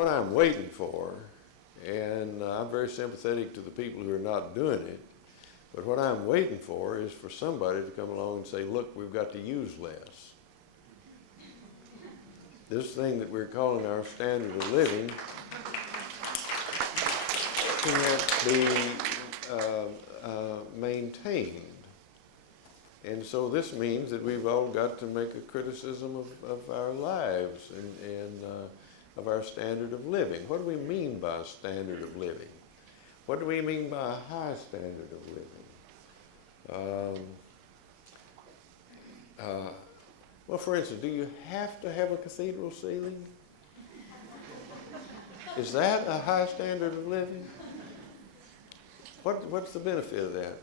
what I'm waiting for, and I'm very sympathetic to the people who are not doing it, but what I'm waiting for is for somebody to come along and say, look, we've got to use less. This thing that we're calling our standard of living can't be maintained. And so this means that we've all got to make a criticism of our lives and of our standard of living. What do we mean by a standard of living? What do we mean by a high standard of living? Well, for instance, do you have to have a cathedral ceiling? Is that a high standard of living? What's the benefit of that?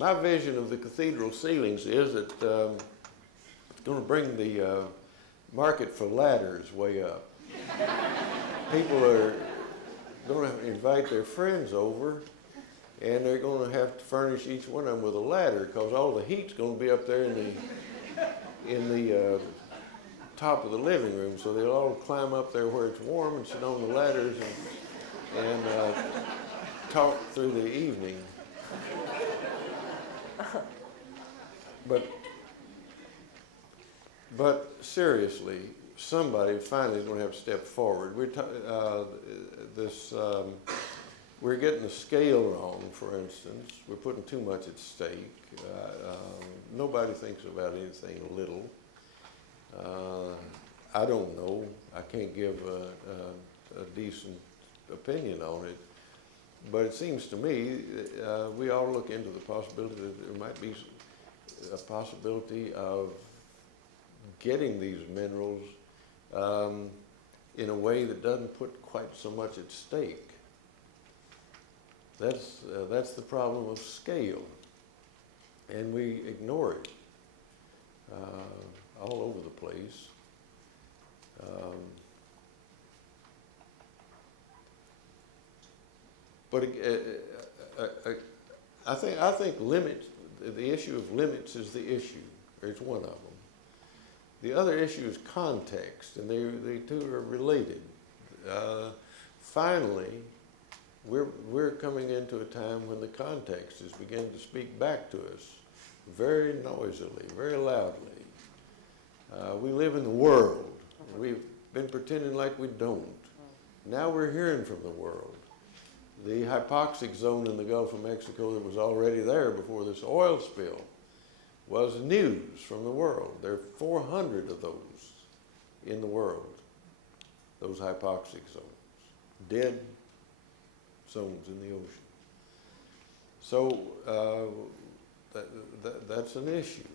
My vision of the cathedral ceilings is that it's going to bring the market for ladders way up. People are going to invite their friends over, and they're going to have to furnish each one of them with a ladder because all the heat's going to be up there in the top of the living room. So they'll all climb up there where it's warm and sit on the ladders and talk through the evening. But seriously, somebody finally is going to have to step forward. We're getting the scale wrong, for instance. We're putting too much at stake. Nobody thinks about anything little. I don't know. I can't give a decent opinion on it. But it seems to me we all look into the possibility that there might be a possibility of getting these minerals in a way that doesn't put quite so much at stake. That's the problem of scale, and we ignore it all over the place. But I think limits. The issue of limits is the issue. It's one of them. The other issue is context, and the two are related. Finally, we're coming into a time when the context is beginning to speak back to us very noisily, very loudly. We live in the world. We've been pretending like we don't. Now we're hearing from the world. The hypoxic zone in the Gulf of Mexico that was already there before this oil spill was news from the world. There are 400 of those in the world, those hypoxic zones, dead zones in the ocean. So that's an issue.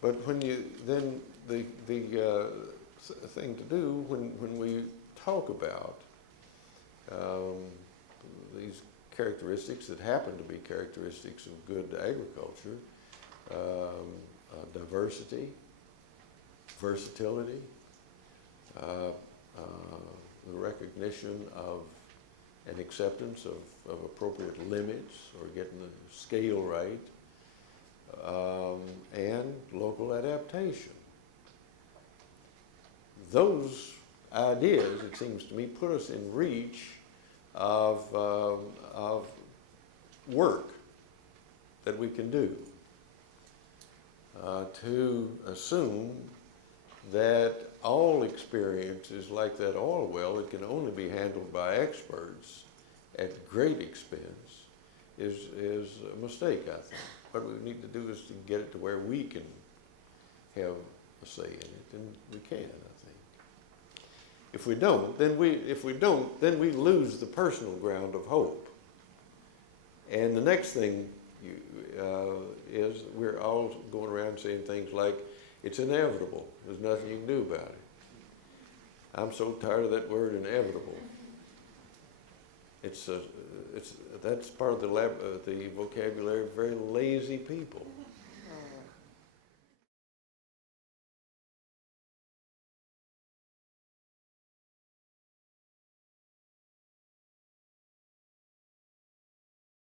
But when you then the thing to do when we talk about these characteristics that happen to be characteristics of good agriculture, diversity, versatility, the recognition of an acceptance of appropriate limits or getting the scale right, and local adaptation. Those ideas, it seems to me, put us in reach of work that we can do. To assume that all experience is like that oil well that can only be handled by experts at great expense is a mistake, I think. What we need to do is to get it to where we can have a say in it, and we can, I think. If we don't, then we lose the personal ground of hope. And the next thing is we're all going around saying things like, it's inevitable. There's nothing you can do about it. I'm so tired of that word, inevitable. That's part of the vocabulary of very lazy people.